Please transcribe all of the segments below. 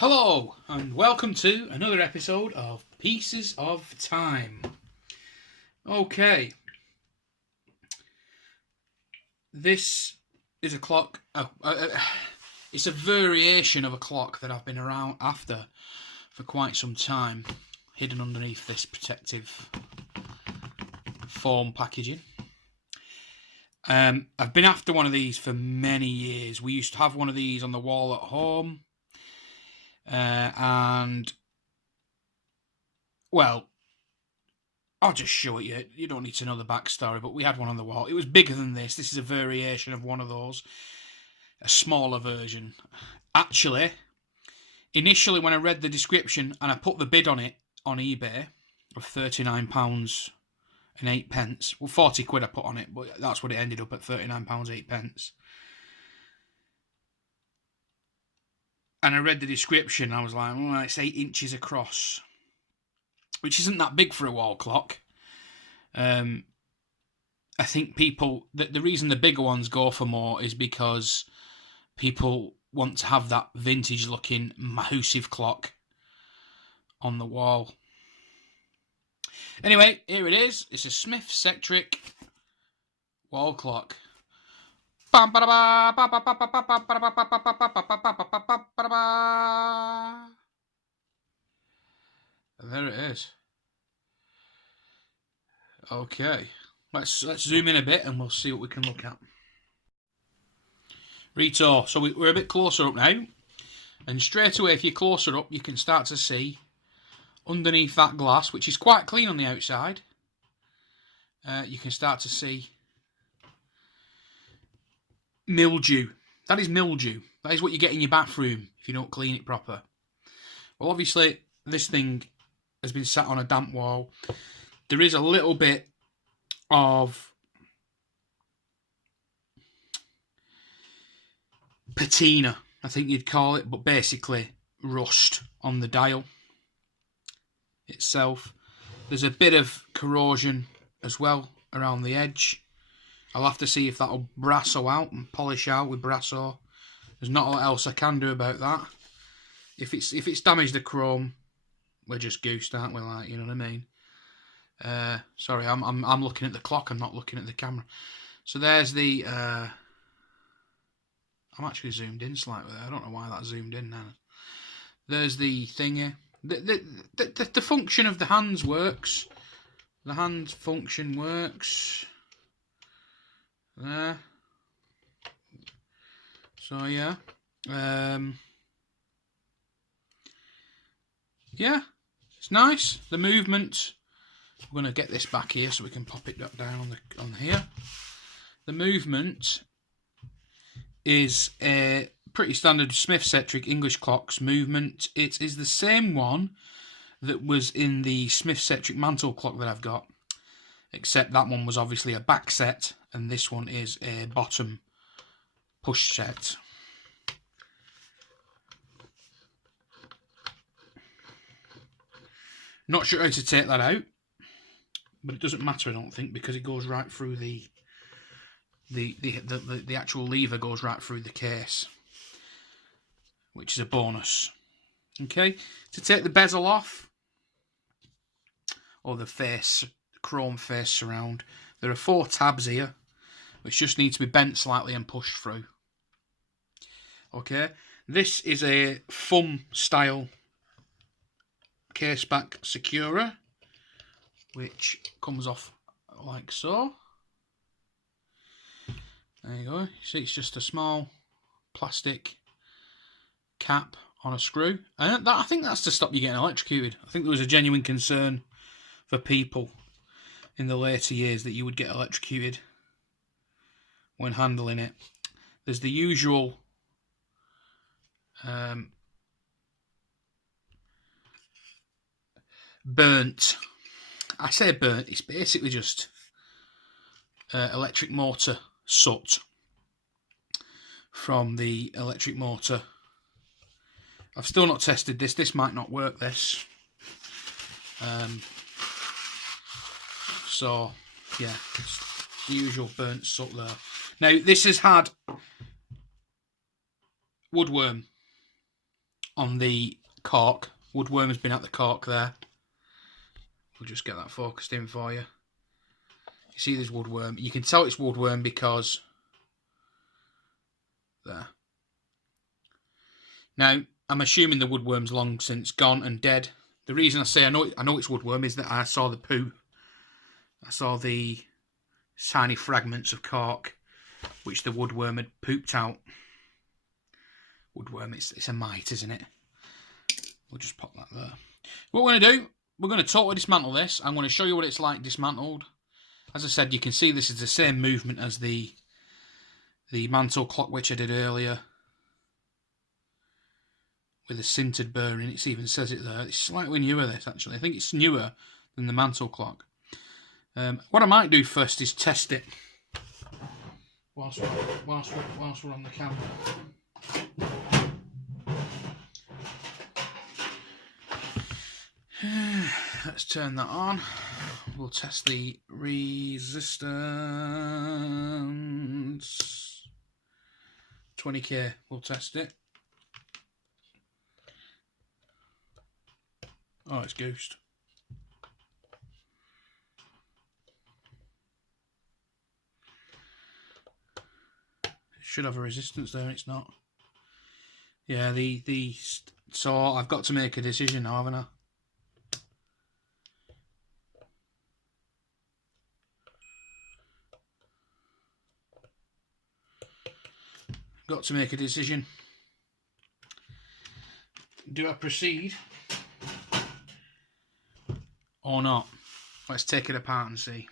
Hello, and welcome to another episode of Pieces of Time. Okay, this is a clock. It's a variation of a clock that I've been around after for quite some time, hidden underneath this protective foam packaging. I've been after one of these for many years. We used to have one of these on the wall at home. And well, I'll just show it you. You don't need to know the backstory, but we had one on the wall. It was bigger than this. This is a variation of one of those, a smaller version. Actually, initially when I read the description and I put the bid on it on eBay of £39 and 8 pence, well, 40 quid I put on it, but that's what it ended up at, £39 8 pence. And I read the description, and I was like, well, it's 8 inches across, which isn't that big for a wall clock. I think people, the reason the bigger ones go for more is because people want to have that vintage-looking, massive clock on the wall. Anyway, here it is. It's a Smith Sectric wall clock. There it is. Okay, let's zoom in a bit and we'll see what we can look at. Rotor. So we're a bit closer up now, and straight away, if you're closer up, you can start to see underneath that glass, which is quite clean on the outside. You can start to see mildew. That is mildew. That is what you get in your bathroom if you don't clean it proper. Well, obviously, this thing has been sat on a damp wall. There is a little bit of patina, I think you'd call it, but basically rust on the dial itself. There's a bit of corrosion as well around the edge. I'll have to see if that'll brasso out and polish out with brasso. There's not a lot else I can do about that. If it's damaged the chrome, we're just goosed, aren't we? Like, you know what I mean? Sorry, I'm looking at the clock. I'm not looking at the camera. So there's the. I'm actually zoomed in slightly there. I don't know why that zoomed in now. There's the thingy. The function of the hands works. The hand function works. There. So yeah. Yeah, it's nice. The movement. We're going to get this back here so we can pop it down on here. The movement is a pretty standard Smith Sectric English clocks movement. It is the same one that was in the Smith Sectric mantle clock that I've got, except that one was obviously a back set and this one is a bottom push set. Not sure how to take that out, but it doesn't matter, I don't think, because it goes right through the actual lever goes right through the case, which is a bonus. Okay, to take the bezel off, or the face, the chrome face surround, there are 4 tabs here, which just need to be bent slightly and pushed through. Okay, this is a thumb style case back securer, which comes off like so. There you go. See, it's just a small plastic cap on a screw, and I think that's to stop you getting electrocuted. I think there was a genuine concern for people in the later years that you would get electrocuted when handling it. There's the usual burnt. I say burnt, it's basically just electric motor soot from the electric motor. I've still not tested this. This might not work, this. So, yeah, it's the usual burnt soot there. Now, this has had woodworm on the cork. Woodworm has been at the cork there. We'll just get that focused in for you. You see there's woodworm. You can tell it's woodworm because there. Now, I'm assuming the woodworm's long since gone and dead. The reason I say I know it's woodworm is that I saw the poo. I saw the tiny fragments of cork which the woodworm had pooped out. Woodworm, it's a mite, isn't it? We'll just pop that there. What we're going to do, we're going to totally dismantle this. I'm going to show you what it's like dismantled. As I said, you can see this is the same movement as the mantle clock which I did earlier, with a sintered bearing. It even says it there. It's slightly newer, this, actually. I think it's newer than the mantle clock. What I might do first is test it whilst we're on the camera. Let's turn that on. We'll test the resistance. 20k, we'll test it. Oh, it's goosed. It should have a resistance there, it's not. Yeah, so I've got to make a decision now, haven't I? Got to make a decision. Do I proceed or not? Let's take it apart and see.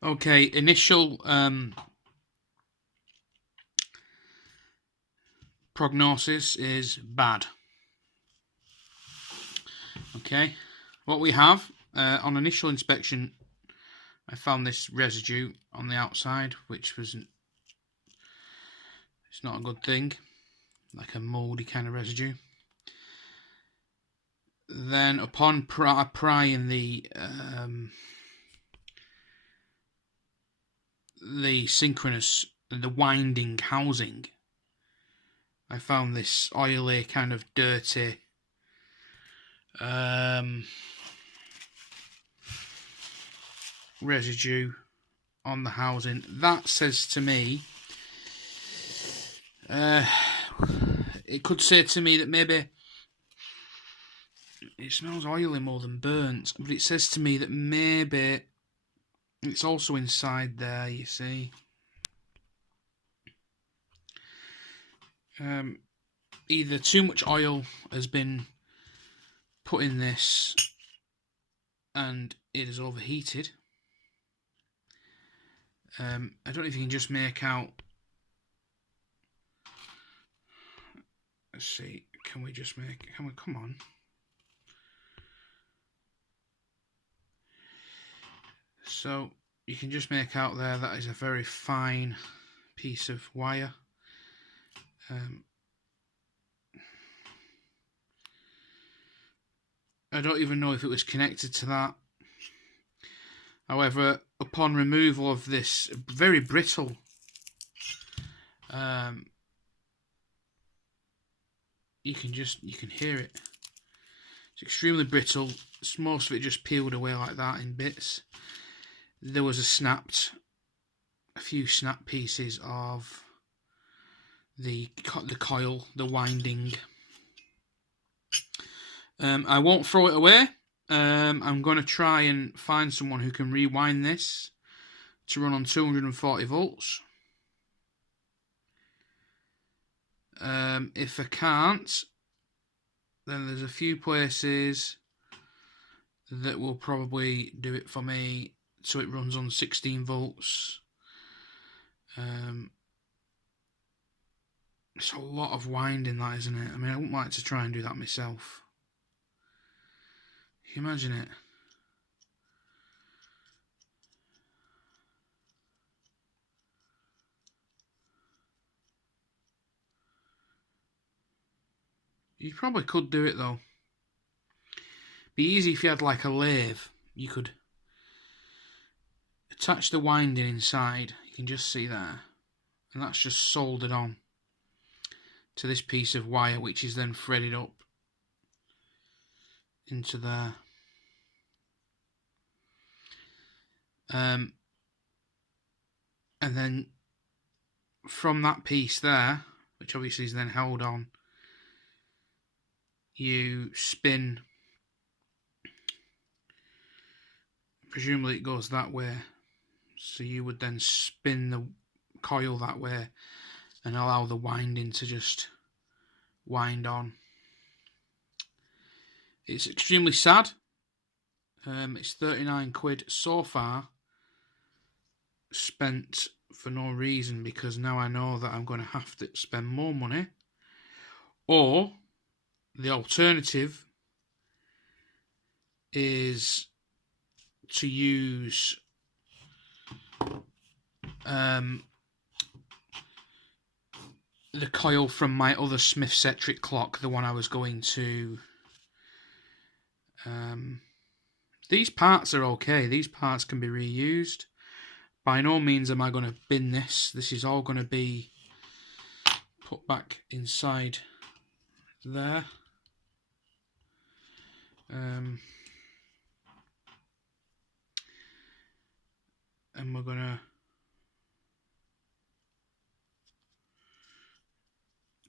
Okay, initial prognosis is bad. Okay, what we have on initial inspection, I found this residue on the outside, which wasn't, it's not a good thing, like a mouldy kind of residue. Then upon prying the synchronous, the winding housing, I found this oily kind of dirty residue on the housing. That says to me, it could say to me that maybe it smells oily more than burnt, but it says to me that maybe it's also inside there, you see. Either too much oil has been put in this and it is overheated. I don't know if you can just make out. Let's see. Can we just make? Can we? Come on. So you can just make out there that is a very fine piece of wire. I don't even know if it was connected to that. However, upon removal of this very brittle you can hear it. It's extremely brittle. Most of it just peeled away like that in bits. There was a few snap pieces of the coil, the winding. I won't throw it away. I'm going to try and find someone who can rewind this to run on 240 volts. If I can't, then there's a few places that will probably do it for me so it runs on 16 volts. It's a lot of winding, that, isn't it? I mean, I wouldn't like to try and do that myself. Can you imagine it? You probably could do it though. Be easy if you had like a lathe. You could attach the winding inside. You can just see there, and that's just soldered on. to this piece of wire, which is then threaded up into there. And then from that piece there, which obviously is then held on, you spin, presumably it goes that way, so you would then spin the coil that way and allow the winding to just wind on. It's extremely sad. It's 39 quid so far, spent for no reason, because now I know that I'm going to have to spend more money. Or the alternative is to use the coil from my other Smith sectric clock, the one I was going to. These parts are okay. These parts can be reused. By no means am I going to bin this. This is all going to be put back inside there. And we're going to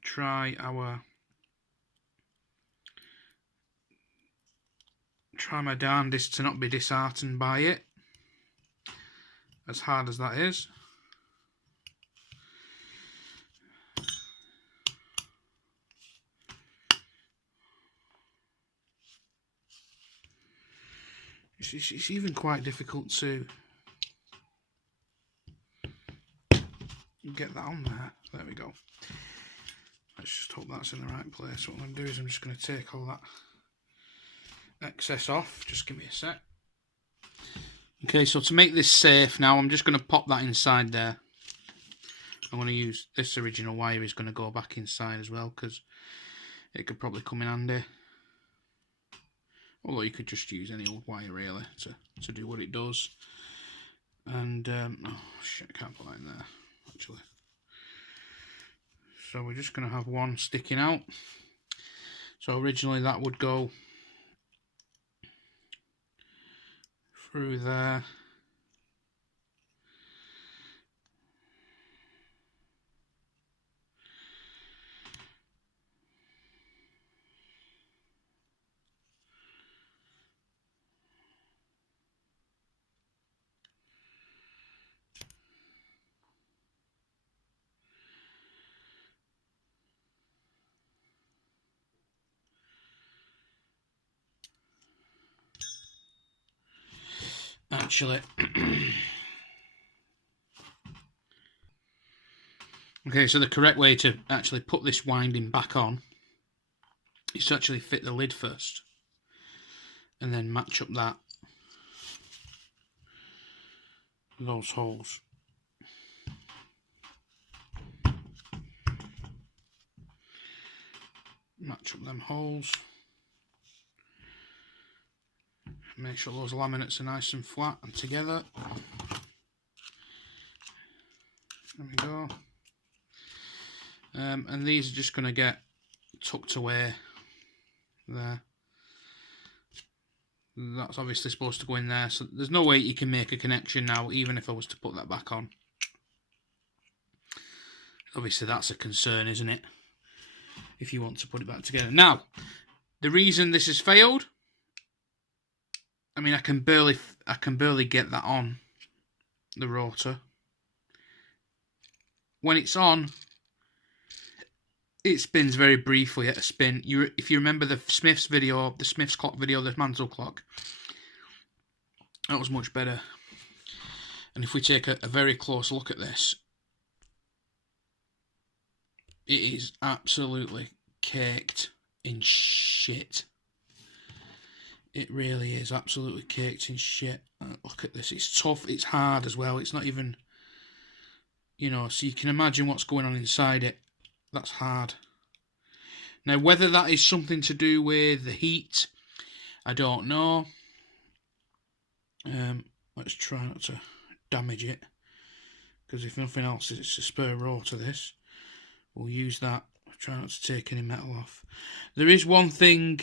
try my darndest to not be disheartened by it, as hard as that is. It's even quite difficult to get that on there. There we go. Let's just hope that's in the right place. What I'm going to do is I'm just going to take all that excess off. Just give me a sec. Okay, so to make this safe now, I'm just going to pop that inside there. I'm going to use this original wire is going to go back inside as well, because it could probably come in handy. Although you could just use any old wire really to do what it does. And oh shit, I can't put that in there actually. So we're just going to have one sticking out. So originally that would go through there. Actually, okay, so the correct way to actually put this winding back on is to actually fit the lid first and then match up those holes. Match up them holes. Make sure those laminates are nice and flat and together. There we go. And these are just going to get tucked away there. That's obviously supposed to go in there, so there's no way you can make a connection now, even if I was to put that back on. Obviously that's a concern, isn't it? If you want to put it back together. Now, the reason this has failed, I mean, I can barely get that on the rotor. When it's on, it spins very briefly at a spin. If you remember the Smith's video, the Smith's clock video, the Dismantling clock, that was much better. And if we take a very close look at this, it is absolutely caked in shit. It really is absolutely caked in shit. Look at this. It's tough. It's hard as well. It's not even, you know, so you can imagine what's going on inside it. That's hard. Now, whether that is something to do with the heat, I don't know. Let's try not to damage it, because if nothing else, it's a spare rotor. This, we'll use that Try not to take any metal off. There is one thing.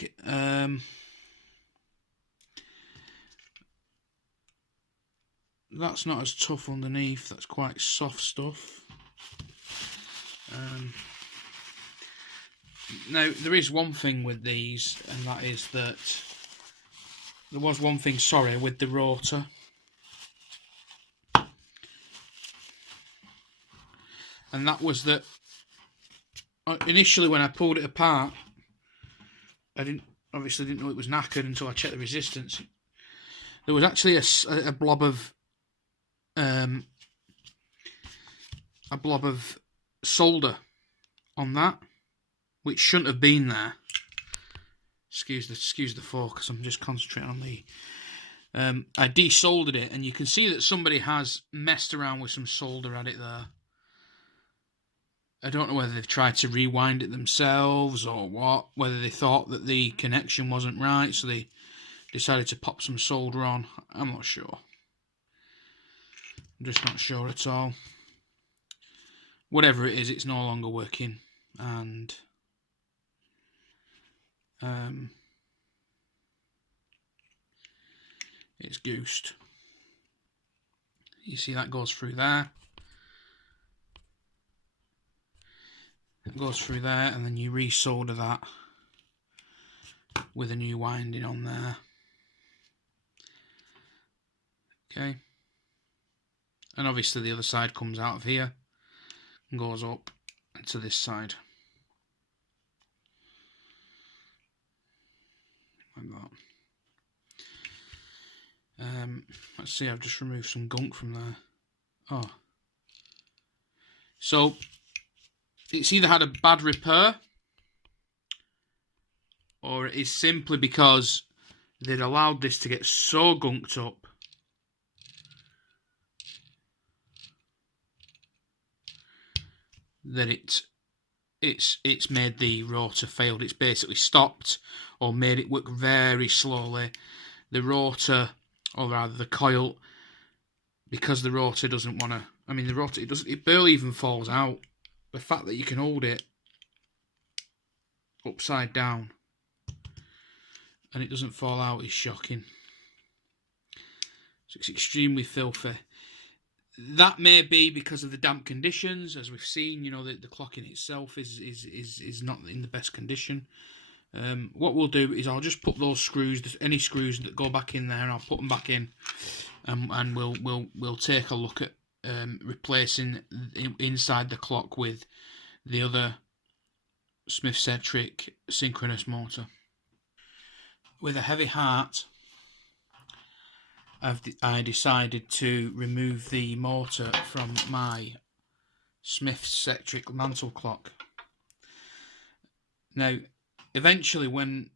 That's not as tough underneath. That's quite soft stuff. Now, there is one thing with these, and that is that there was one thing, sorry, with the rotor. And that was that initially when I pulled it apart, I obviously didn't know it was knackered until I checked the resistance. There was actually a blob of solder on that, which shouldn't have been there. Excuse the focus. I'm just concentrating on the. I desoldered it, and you can see that somebody has messed around with some solder at it there. I don't know whether they've tried to rewind it themselves or what, whether they thought that the connection wasn't right, so they decided to pop some solder on. I'm not sure. I'm just not sure at all. Whatever it is, it's no longer working, and it's goosed. You see that goes through there. It goes through there, and then you resolder that with a new winding on there. Okay. And obviously the other side comes out of here and goes up to this side. Like that. Let's see, I've just removed some gunk from there. Oh. So, it's either had a bad repair, or it is simply because they'd allowed this to get so gunked up that it's made the rotor failed. It's basically stopped or made it work very slowly. The rotor, or rather the coil, because the rotor doesn't want to. I mean, the rotor it barely even falls out. The fact that you can hold it upside down and it doesn't fall out is shocking. So it's extremely filthy. That may be because of the damp conditions, as we've seen. You know, the clock in itself is not in the best condition. What we'll do is I'll just put those screws, any screws that go back in there, and I'll put them back in, and we'll take a look at replacing inside the clock with the other Smith Sectric synchronous motor. With a heavy heart, I decided to remove the motor from my Smith Sectric mantle clock. Now, eventually, when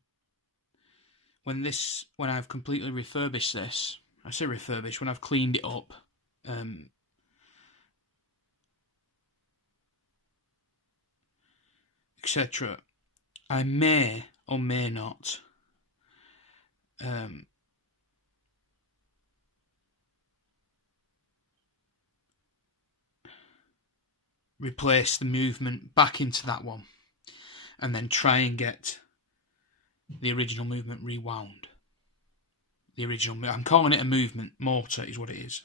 I've completely refurbished this, I say refurbished, when I've cleaned it up, etc., I may or may not replace the movement back into that one, and then try and get the original movement rewound. I'm calling it a movement motor, is what it is.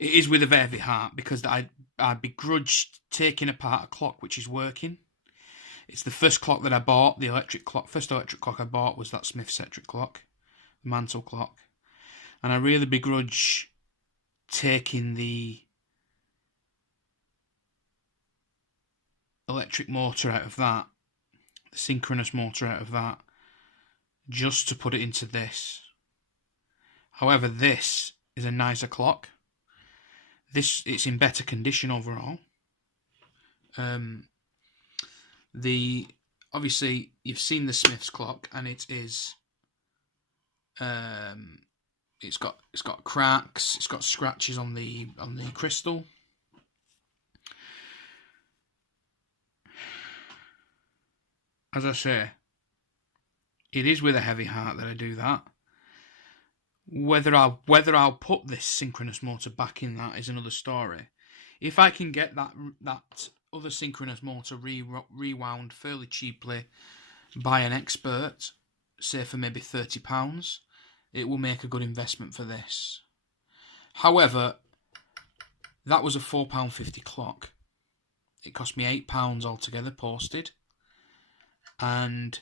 It is with a heavy heart, because I begrudged taking apart a clock which is working. It's the first clock that I bought, first electric clock I bought was that Smith Sectric clock, the mantle clock. And I really begrudge taking the electric motor out of that, the synchronous motor out of that, just to put it into this. However, this is a nicer clock. It's in better condition overall. Obviously you've seen the Smith's clock, and it is it's got cracks, it's got scratches on the crystal. As I say, it is with a heavy heart that I do that. Whether I'll put this synchronous motor back in that is another story. If I can get that other synchronous motor rewound fairly cheaply by an expert, say for maybe £30, it will make a good investment for this. However, that was a £4.50 clock. It cost me £8 altogether posted, and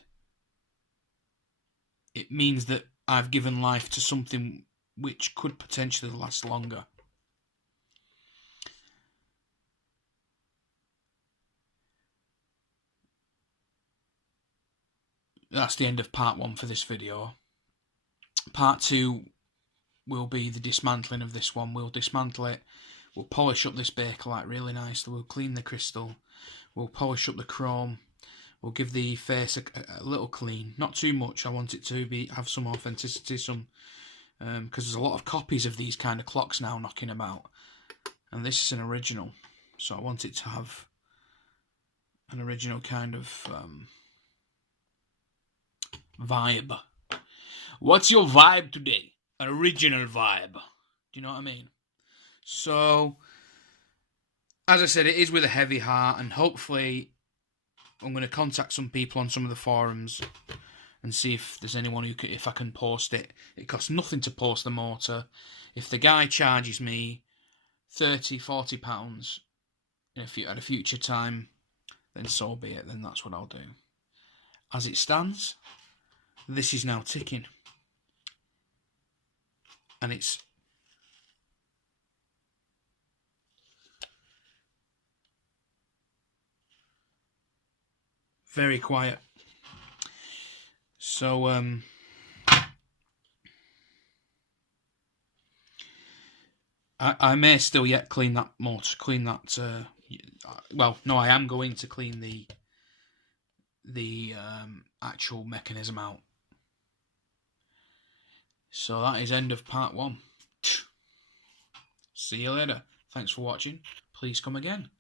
it means that I've given life to something which could potentially last longer. That's the end of part 1 for this video. Part 2 will be the dismantling of this one. We'll dismantle it, we'll polish up this Bakelite really nicely, we'll clean the crystal, we'll polish up the chrome, we'll give the face a little clean, not too much. I want it to have some authenticity, because there's a lot of copies of these kind of clocks now knocking about, and this is an original, so I want it to have an original kind of vibe. What's your vibe today? An original vibe. Do you know what I mean? So, as I said, it is with a heavy heart, and hopefully I'm going to contact some people on some of the forums and see if there's anyone if I can post it. It costs nothing to post the motor. If the guy charges me £30-40 at a future time, then so be it. Then that's what I'll do. As it stands, this is now ticking, and it's very quiet. So I may still yet clean that motor, well, no, I am going to clean the actual mechanism out. So that is end of part 1. See you later. Thanks for watching. Please come again.